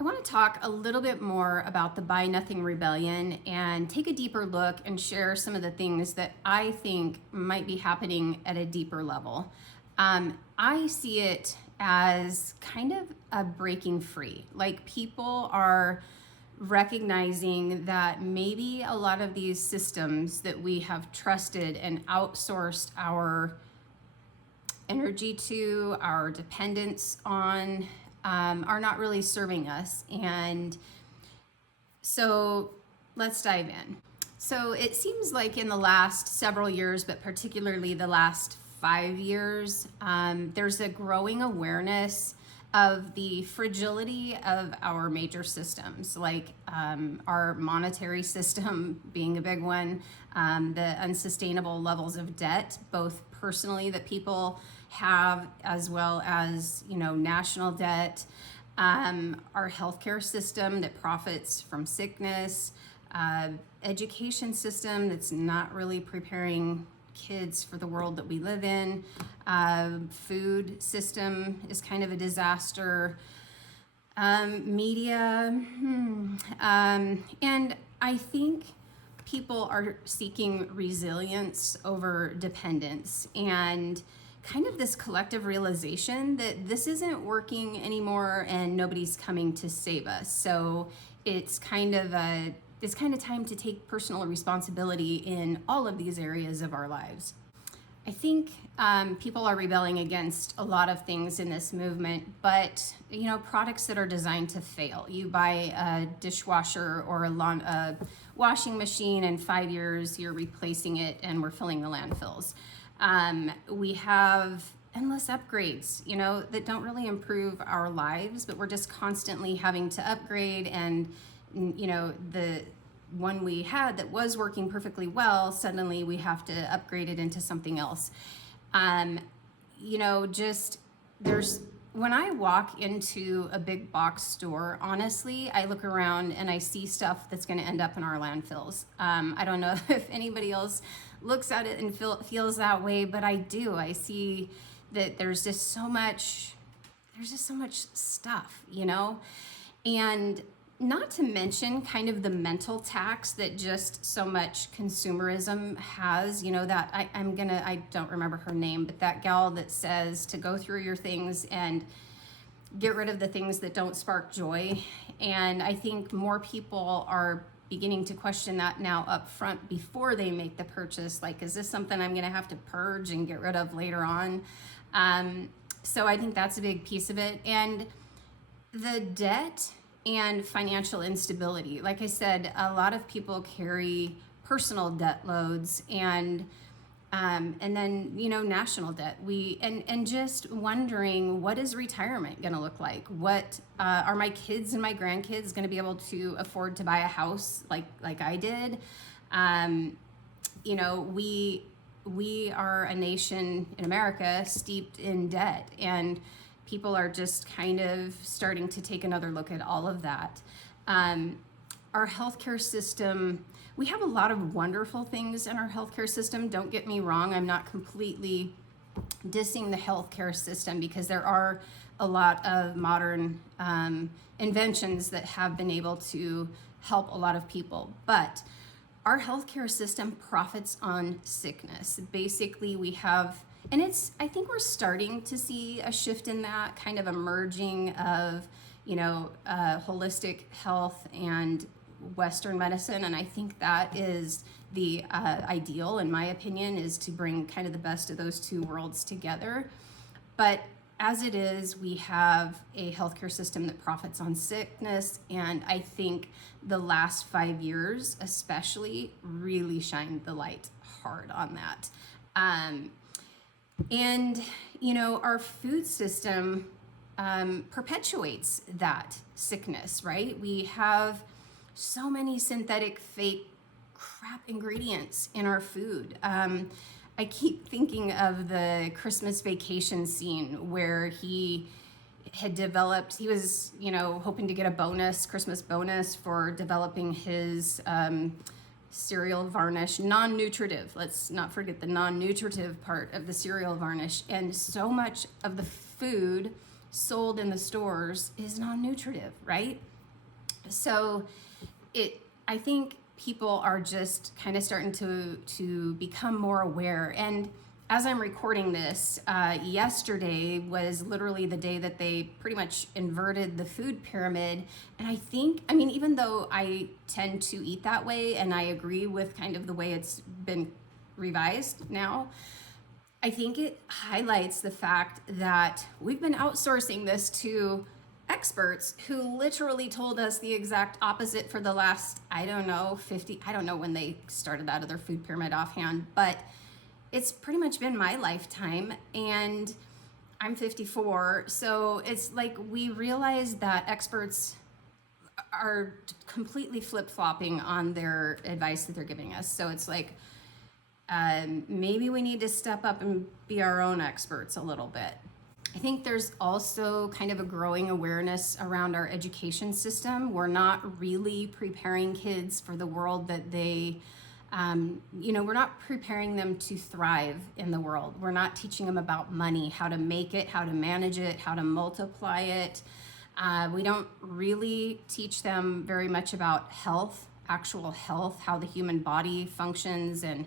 I want to talk a little bit more about the Buy Nothing Rebellion and take a deeper look and share some of the things that I think might be happening at a deeper level. I see it as kind of a breaking free. Like people are recognizing that maybe a lot of these systems that we have trusted and outsourced our energy to, our dependence on, are not really serving us. And so let's dive in. So it seems like in the last several years, but particularly the last 5 years, there's a growing awareness of the fragility of our major systems, like our monetary system being a big one, the unsustainable levels of debt, both personally that people have, as well as national debt, our healthcare system that profits from sickness, education system that's not really preparing kids for the world that we live in. Food system is kind of a disaster. Media, and I think people are seeking resilience over dependence and kind of this collective realization that this isn't working anymore and nobody's coming to save us. So it's kind of time to take personal responsibility in all of these areas of our lives. I think people are rebelling against a lot of things in this movement, but products that are designed to fail. You buy a dishwasher or a washing machine, in 5 years you're replacing it and we're filling the landfills. We have endless upgrades, that don't really improve our lives, but we're just constantly having to upgrade. And the one we had that was working perfectly well, suddenly we have to upgrade it into something else. When I walk into a big box store, honestly, I look around and I see stuff that's going to end up in our landfills. I don't know if anybody else looks at it and feels that way, but I do. I see that there's just so much stuff, and not to mention kind of the mental tax that just so much consumerism has, that I don't remember her name, but that gal that says to go through your things and get rid of the things that don't spark joy. And I think more people are beginning to question that now up front before they make the purchase. Like, is this something I'm going to have to purge and get rid of later on? So I think that's a big piece of it. And the debt and financial instability. Like I said, a lot of people carry personal debt loads and then national debt. And just wondering, what is retirement going to look like? What are my kids and my grandkids going to be able to afford to buy a house like I did? We are a nation in America steeped in debt, and people are just kind of starting to take another look at all of that. Our healthcare system, we have a lot of wonderful things in our healthcare system. Don't get me wrong, I'm not completely dissing the healthcare system, because there are a lot of modern inventions that have been able to help a lot of people. But our healthcare system profits on sickness. Basically, we have, and I think we're starting to see a shift in that, kind of a merging of, holistic health and Western medicine. And I think that is the ideal, in my opinion, is to bring kind of the best of those two worlds together. But as it is, we have a healthcare system that profits on sickness. And I think the last 5 years, especially, really shined the light hard on that. And our food system perpetuates that sickness, right? We have so many synthetic, fake, crap ingredients in our food. I keep thinking of the Christmas Vacation scene where he was, hoping to get a Christmas bonus for developing his cereal varnish, non-nutritive. Let's not forget the non-nutritive part of the cereal varnish. And so much of the food sold in the stores is non-nutritive, right? So I think people are just kind of starting to become more aware. And as I'm recording this, yesterday was literally the day that they pretty much inverted the food pyramid. And I mean, even though I tend to eat that way and I agree with kind of the way it's been revised now, I think it highlights the fact that we've been outsourcing this to experts who literally told us the exact opposite for the last, I don't know when they started out of their food pyramid offhand, but it's pretty much been my lifetime, and I'm 54. So it's like we realize that experts are completely flip-flopping on their advice that they're giving us. So it's like, maybe we need to step up and be our own experts a little bit. I think there's also kind of a growing awareness around our education system. We're not really preparing kids for the world that they, we're not preparing them to thrive in the world. We're not teaching them about money, how to make it, how to manage it, how to multiply it. We don't really teach them very much about health, actual health, how the human body functions and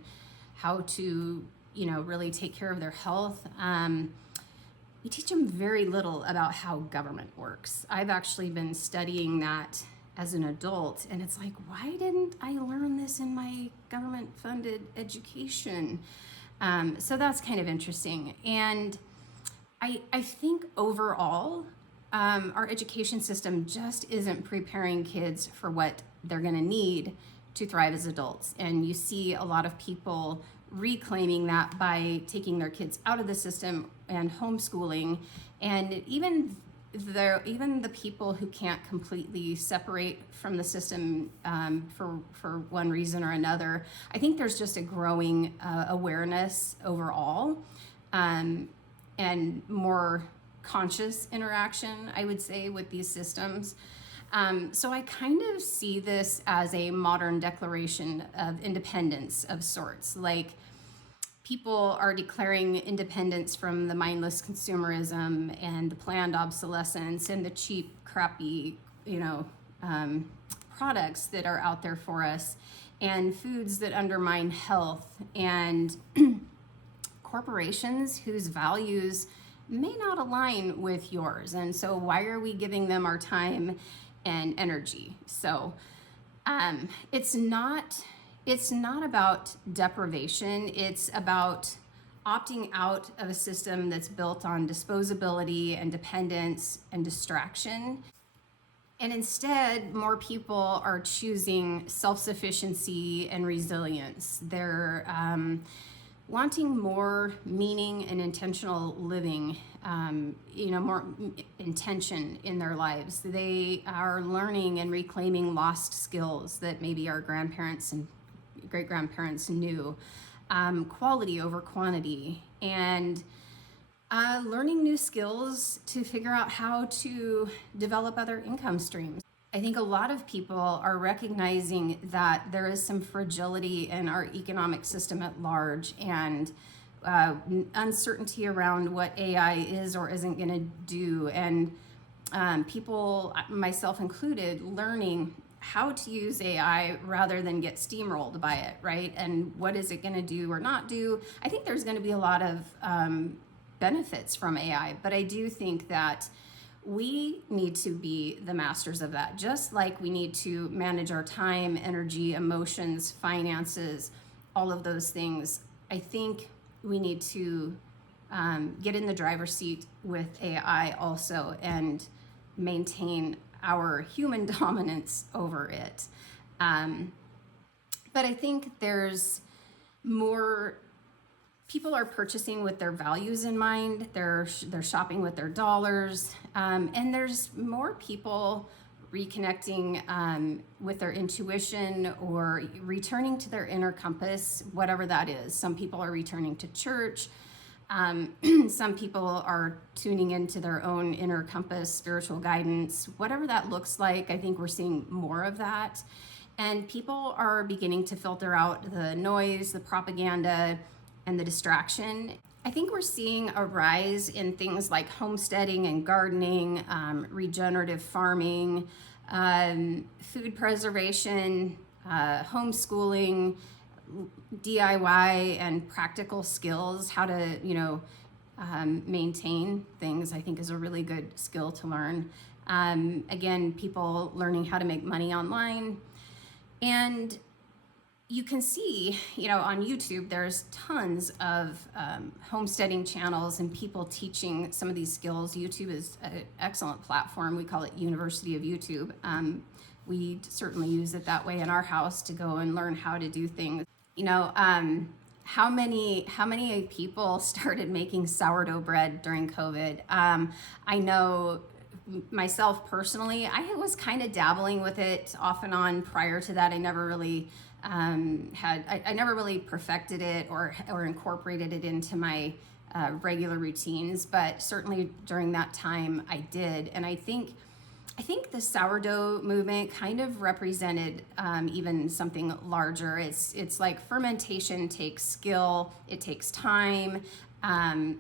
how to, really take care of their health. We teach them very little about how government works. I've actually been studying that as an adult, and it's like, why didn't I learn this in my government-funded education? So that's kind of interesting. And I think overall, our education system just isn't preparing kids for what they're gonna need to thrive as adults. And you see a lot of people reclaiming that by taking their kids out of the system and homeschooling. And even the people who can't completely separate from the system for one reason or another, I think there's just a growing awareness overall, and more conscious interaction, I would say, with these systems. So I kind of see this as a modern declaration of independence of sorts. Like, people are declaring independence from the mindless consumerism and the planned obsolescence and the cheap, crappy, products that are out there for us, and foods that undermine health, and corporations whose values may not align with yours. And so why are we giving them our time and energy? So it's not about deprivation. It's about opting out of a system that's built on disposability and dependence and distraction. And instead, more people are choosing self-sufficiency and resilience. They're wanting more meaning and intentional living, more intention in their lives. They are learning and reclaiming lost skills that maybe our grandparents and great-grandparents knew, quality over quantity, and learning new skills to figure out how to develop other income streams. I think a lot of people are recognizing that there is some fragility in our economic system at large, and uncertainty around what AI is or isn't going to do, and people, myself included, learning how to use AI rather than get steamrolled by it, right? And what is it going to do or not do? I think there's going to be a lot of benefits from AI, but I do think that we need to be the masters of that, just like we need to manage our time, energy, emotions, finances, all of those things. I think we need to get in the driver's seat with AI also and maintain our human dominance over it. But I think there's more. People are purchasing with their values in mind. They're shopping with their dollars, and there's more people reconnecting with their intuition or returning to their inner compass, whatever that is. Some people are returning to church. Some people are tuning into their own inner compass, spiritual guidance, whatever that looks like. I think we're seeing more of that. And people are beginning to filter out the noise, the propaganda, and the distraction. I think we're seeing a rise in things like homesteading and gardening, regenerative farming, food preservation, homeschooling, DIY, and practical skills. How to, maintain things, I think, is a really good skill to learn. Again, people learning how to make money online. And you can see, on YouTube, there's tons of homesteading channels and people teaching some of these skills. YouTube is an excellent platform. We call it University of YouTube. We certainly use it that way in our house to go and learn how to do things. How many people started making sourdough bread during COVID? I know myself personally, I was kind of dabbling with it off and on prior to that. I never really I never really perfected it or incorporated it into my regular routines, but certainly during that time I did. And I think the sourdough movement kind of represented even something larger. It's like fermentation takes skill, it takes time.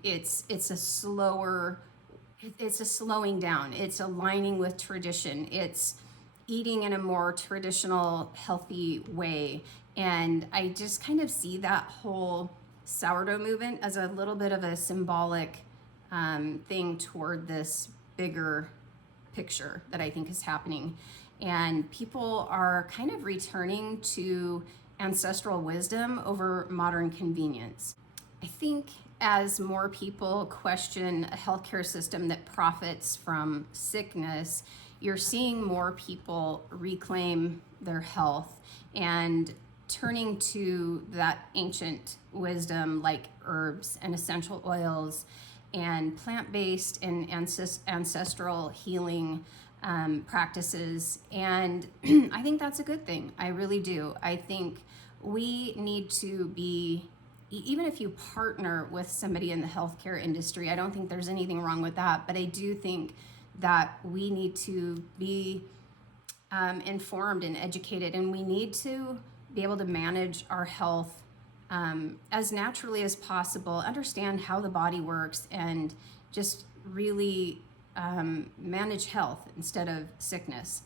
It's a slowing down. It's aligning with tradition. It's eating in a more traditional, healthy way. And I just kind of see that whole sourdough movement as a little bit of a symbolic thing toward this bigger picture that I think is happening. And people are kind of returning to ancestral wisdom over modern convenience. I think as more people question a healthcare system that profits from sickness, you're seeing more people reclaim their health and turning to that ancient wisdom like herbs and essential oils and plant-based and ancestral healing practices. And I think that's a good thing. I really do. I think we need to be, even if you partner with somebody in the healthcare industry, I don't think there's anything wrong with that, but I do think that we need to be informed and educated, and we need to be able to manage our health as naturally as possible, understand how the body works, and just really manage health instead of sickness.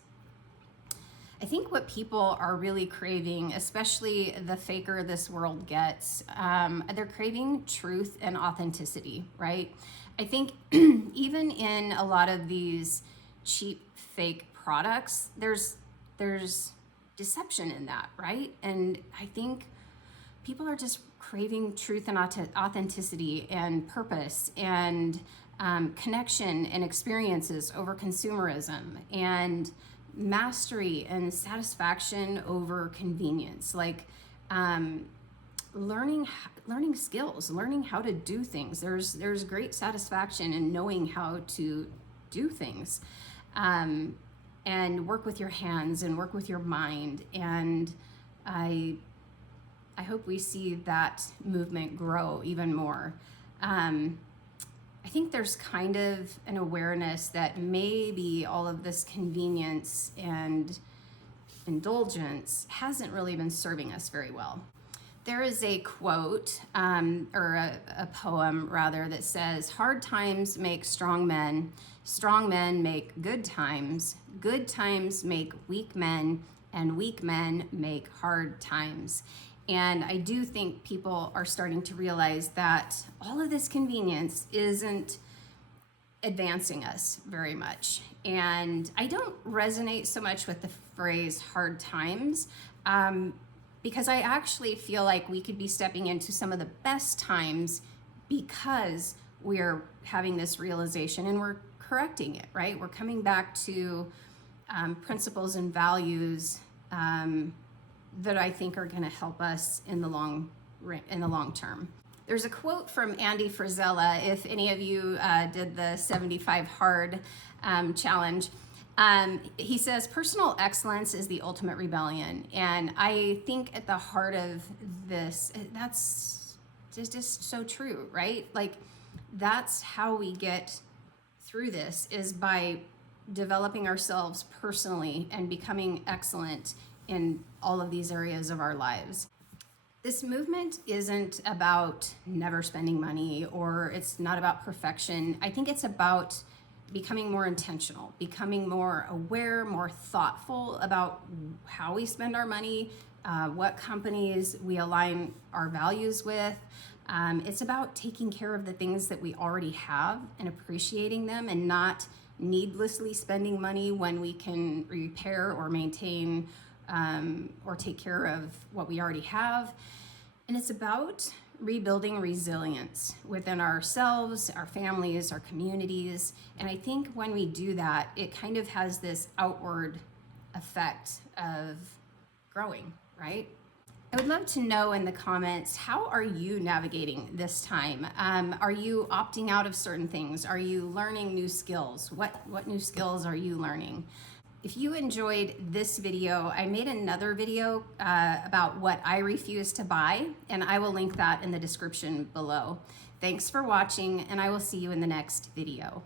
I think what people are really craving, especially the faker this world gets, they're craving truth and authenticity, right? I think even in a lot of these cheap fake products, there's deception in that, right? And I think people are just craving truth and authenticity and purpose and connection and experiences over consumerism, and mastery and satisfaction over convenience. Like learning skills, learning how to do things. There's great satisfaction in knowing how to do things, and work with your hands and work with your mind. And I hope we see that movement grow even more. I think there's kind of an awareness that maybe all of this convenience and indulgence hasn't really been serving us very well. There is a quote, or a poem rather, that says, "Hard times make strong men make good times make weak men, and weak men make hard times." And I do think people are starting to realize that all of this convenience isn't advancing us very much. And I don't resonate so much with the phrase hard times, because I actually feel like we could be stepping into some of the best times because we're having this realization and we're correcting it, right? We're coming back to principles and values that I think are going to help us in the long term. There's a quote from Andy Frisella, if any of you did the 75 hard challenge. He says, "Personal excellence is the ultimate rebellion." And I think at the heart of this, that's just so true, right? Like, that's how we get through this, is by developing ourselves personally and becoming excellent in all of these areas of our lives. This movement isn't about never spending money, or it's not about perfection. I think it's about becoming more intentional, becoming more aware, more thoughtful about how we spend our money, what companies we align our values with. It's about taking care of the things that we already have and appreciating them, and not needlessly spending money when we can repair or maintain or take care of what we already have. And it's about rebuilding resilience within ourselves, our families, our communities. And I think when we do that, it kind of has this outward effect of growing, right? I would love to know in the comments, how are you navigating this time? Are you opting out of certain things? Are you learning new skills? What new skills are you learning? If you enjoyed this video, I made another video about what I refuse to buy, and I will link that in the description below. Thanks for watching, and I will see you in the next video.